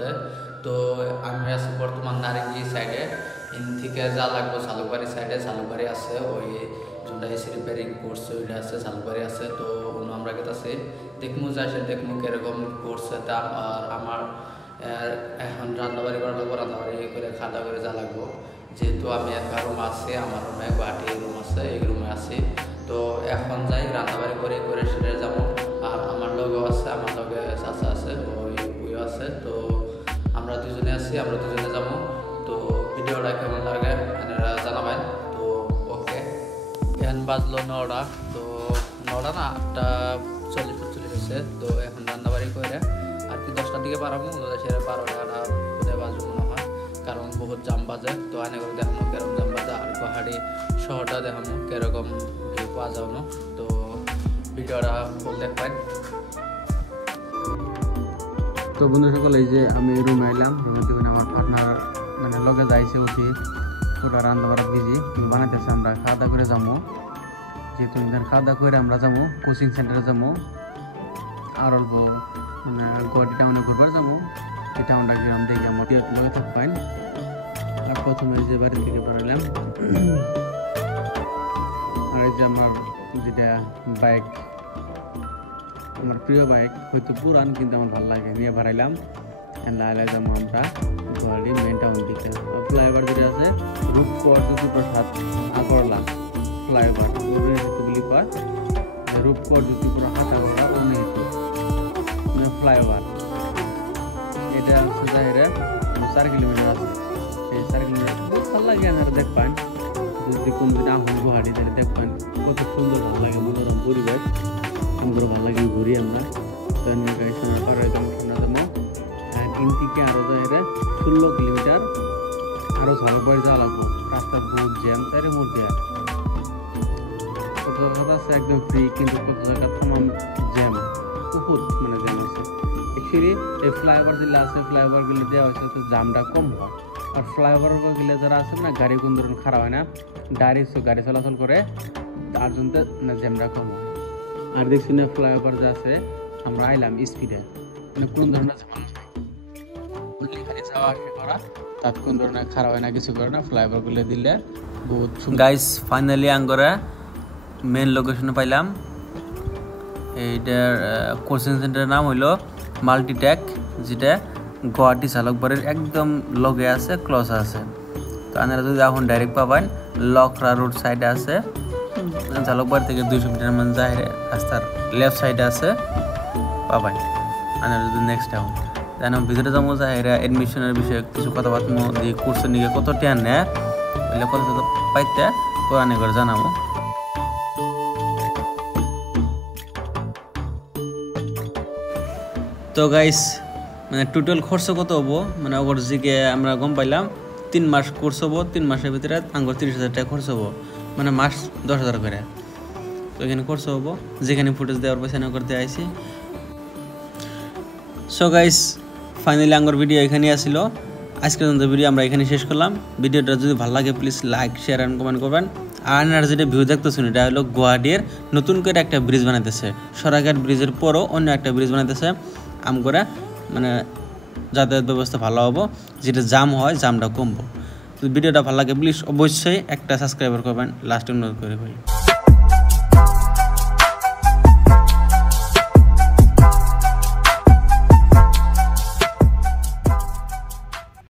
মধ্যে। তো আমি আছি বর্তমান নারিঙ্গি সাইডে, ইন থেকে যা লাগবো শালুকবাড়ি সাইডে, শালুকবাড়ি আছে ওই যেটা এসি রিপেয়ারিং করছে ওইটা আছে, শালুকবাড়ি আছে। তো অন্য আমরা গেতেছি দেখমু যাইছে দেখমু কিরকম করছে। তা আর আমার এখন রান্নাবাড়ি করা লাগবো, রান্নাবাড়ি করে খাওয়া দাওয়া করে যা লাগবো। যেহেতু আমি একটা রুম আছে, আমার রুমে গুয়াহাটি রুম আছে, এই রুমে আছি। তো এখন যাই রান্নাবাড়ি করে সেটা যাবো। আর আমার লগেও আছে, আমার লগে চাচা আছে, ওইও আছে। তো আমরা দুজনে আছি, আমরা দুজনে যাবো। তো ভিডিওটা কেমন লাগে আপনারা জানাবেন। তো ওকে, এখন বাজলো 9টা, তো 9টা না 8:40 হয়েছে। তো এখন রান্নাবাড়ি করে আর কি 10টার দিকে পারাবো, সেটা 12টা কোথায় বাজবো মনে হয়, কারণ বহুত জাম বাজে। তো আনে করে দেখানো কেরকম জাম বাজে আর গুয়াহাটি শহরটা দেখানো কিরকম ভিউ পাওয়া যাবো। তো ভিডিওটা ফুল দেখবেন। তো বন্ধু সকল, এই যে আমি রুমে এলাম, রুমে দেখুন আমার পার্টনার মানে লগে যাইছে উঠি, ওটা রান্না বাড়া বিজি বানাইতেছে। আমরা খাওয়া দাওয়া করে যাবো, যেহেতু খাওয়া দাওয়া করে আমরা যাবো কোচিং সেন্টারে যাবো। আর অল্প মানে গুয়াহাটি টাউনে ঘুরবার যাবো, এই টাউনটা গ্রাম দেখে আমার লগে থাকবেন। আর প্রথমে যে বাড়ি থেকে বেরোলাম, আর এই যে আমার যেটা বাইক, আমার প্রিয় বাইক, হয়তো পুরান কিন্তু আমার ভালো লাগে, নিয়ে বাড়াইলাম। লাইলে যাবো আমরা গুয়াহাটি মেন টাউন দিকে। ফ্লাইওভার যেটা আছে রূপকর জ্যোতিপ্রসাদ আগরলা ফ্লাইওভার বলি কয়, রূপকর জ্যোতিপ্রসাদ আগরলা অনেহেতু ফ্লাইওভার। এটা হচ্ছে যাইরে 4 কিলোমিটার আছে। এই 4 কিলোমিটার বহুত ভালো লাগে। আপনারা দেখবেন যদি কোন দিন আহুন গুয়াহাটি তাহলে দেখবেন কত সুন্দর ভালো লাগে, মনোরম পরিবেশ। আমাদের ভালো লাগে ঘুরি আমরা। ইন থেকে আরো যাইরে 16 কিলোমিটার আরো ঝালকবাড়ি যাওয়া লাগবো। রাস্তা বহুত জ্যাম, তাই মধ্যে কত জায়গা আছে একদম ফ্রি, কিন্তু কত জায়গা থামাম জ্যাম, বহুত মানে জ্যাম আছে। অ্যাকচুয়ালি এই ফ্লাইওভার যেগুলো আছে, ফ্লাইওভার গুলো দেওয়া হয়েছে তো জামটা কম হয়। আর ফ্লাইওভার গুলো যারা আছে না, গাড়ি কোন ধরনের খারাপ হয় না, ডাইরেক্ট গাড়ি চলাচল করে, তার জন্য না জ্যামটা কম হয়। আর দেখছি না ফ্লাইওভার যা আছে, আমরা আইলাম স্পিডে, মানে কোন ধরনের খালি যাওয়া আসা করা, তার কোন ধরনের খারাপ হয় না, কিছু করে না। ফ্লাইওভার গুলো দিলে বহুত গাইস ফাইনালি আঙ্গরা মেন লোকেশনে পাইলাম। এইটার কোচিং সেন্টারের নাম হইলো মাল্টিটেক, যেটা গুয়াহাটি শালুকবাড়ির একদম লগে আছে, ক্লোজ আছে। তো আপনারা যদি এখন ডাইরেক্ট পাবেন, লখরা রোড সাইডে আছে, শালুকবাড়ি থেকে 200 মিটার মান যায়, রাস্তার লেফট সাইডে আছে, পাবেন। আপনারা যদি নেক্সট এখন যেন ভিতরে যাবো, যায় এডমিশনের বিষয়ে কিছু কথাবার্তা দিয়ে কোর্সের নিয়ে কত টেন নেয়, বলে কত পাইতে কোরআনে করে জানাবো। তো গাইস মানে টোটাল খরচ কত হবো, মানে ওর দিকে আমরা গম পাইলাম 3 মাস কোর্স হবো। 3 মাসের ভিতরে আঙ্গুর 30,000 টাকা খরচ হবো, মানে মাস 10,000 করে। তো এখানে খরচ হবো, যেখানে ফুটেজ দেওয়ার পয়সা না করতে আইসি। সো গাইস ফাইনালি আঙ্গুর ভিডিও এখানে আসিল। আজকের মতো ভিডিও আমরা এখানে শেষ করলাম। ভিডিওটা যদি ভালো লাগে please like, share and comment করবেন। আর যেটা ভিউ দেখতেছেন, এটা হলো গুয়াহাটির নতুন করে একটা ব্রিজ বানাইতেছে। সরাঘাট ব্রিজের পরও অন্য একটা ব্রিজ বানাইতেছে। করে মানে যাতায়াত ব্যবস্থা ভালো হবো, যেটা জাম হয় জামটা কমবো। তো ভিডিওটা ভালো লাগে প্লিজ অবশ্যই একটা সাবস্ক্রাইবার করবেন, লাস্ট অনুরোধ করে।